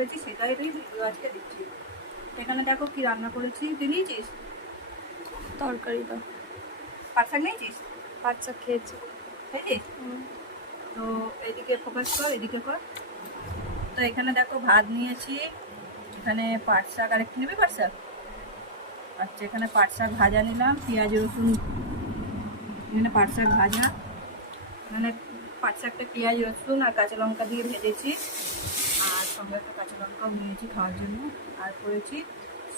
করেছি সেটাই ভিডিও আজকে দিচ্ছি। এখানে দেখো কি রান্না করেছি। তুই নিয়েছিস? তরকারি দাও। পাট শাক নিয়েছিস? পাট শাক খেয়েছি। খেয়েছিস? তো এদিকে ফোকাস কর, এদিকে কর। তো এখানে দেখো ভাত নিয়েছি, এখানে পাট শাক, আরেকটু নেবে পাট শাক? আচ্ছা, এখানে পাট শাক ভাজা নিলাম, পেঁয়াজ রসুন, এখানে পাট শাক ভাজা, এখানে পাট শাকটা পেঁয়াজ রসুন আর কাঁচা লঙ্কা দিয়ে ভেজেছি, আর সঙ্গে একটা কাঁচা লঙ্কাও নিয়েছি খাওয়ার জন্য। আর করেছি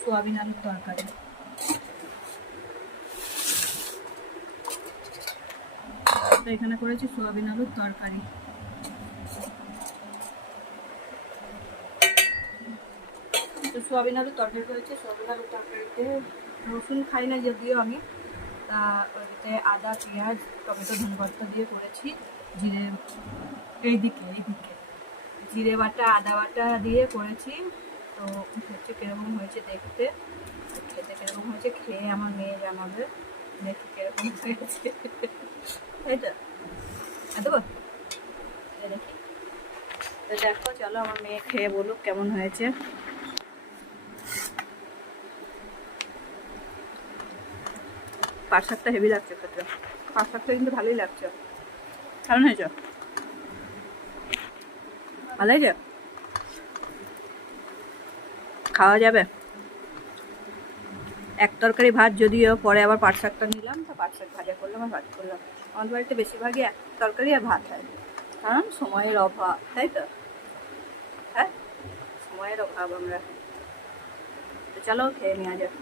সোয়াবিন আলুর তরকারি। তো এখানে করেছি সোয়াবিন আলুর তরকারি। তো সোয়াবিন আলুর তরকারি করেছি। সোয়াবিন আলুর তরকারিতে রসুন খাই না যদিও আমি, তা ওইতে আদা পেঁয়াজ টমেটো ধনেপাতা দিয়ে করেছি। জিরে এইদিকে জিরে বাটা আদা বাটা দিয়ে করেছি। তো হচ্ছে কীরকম হয়েছে দেখতে, খেতে কীরকম হয়েছে খেয়ে আমার মেয়ে জানাবে দেখি কীরকম হয়েছে। তাই তো দেবো দেখি। তো দেখো, চলো আমার মেয়ে খেয়ে বলুক কেমন হয়েছে। পাট শাকটা হেভি লাগছে খেতে, পাট শাকটা কিন্তু ভালোই লাগছে। কেমন হয়েছে? ভালো হয়েছে? খাওয়া যাবে? এক তরকারি ভাত যদিও, পরে আবার পাট শাকটা নিলাম, তো পাট শাক ভাজা করলাম আর ভাত করলাম। আমাদের বাড়িতে বেশিরভাগই এক তরকারি আর ভাত হয়, কারণ সময়ের অভাব, তাই তো? হ্যাঁ, সময়ের অভাব আমরা। তো চলো খেয়ে নেওয়া যাক।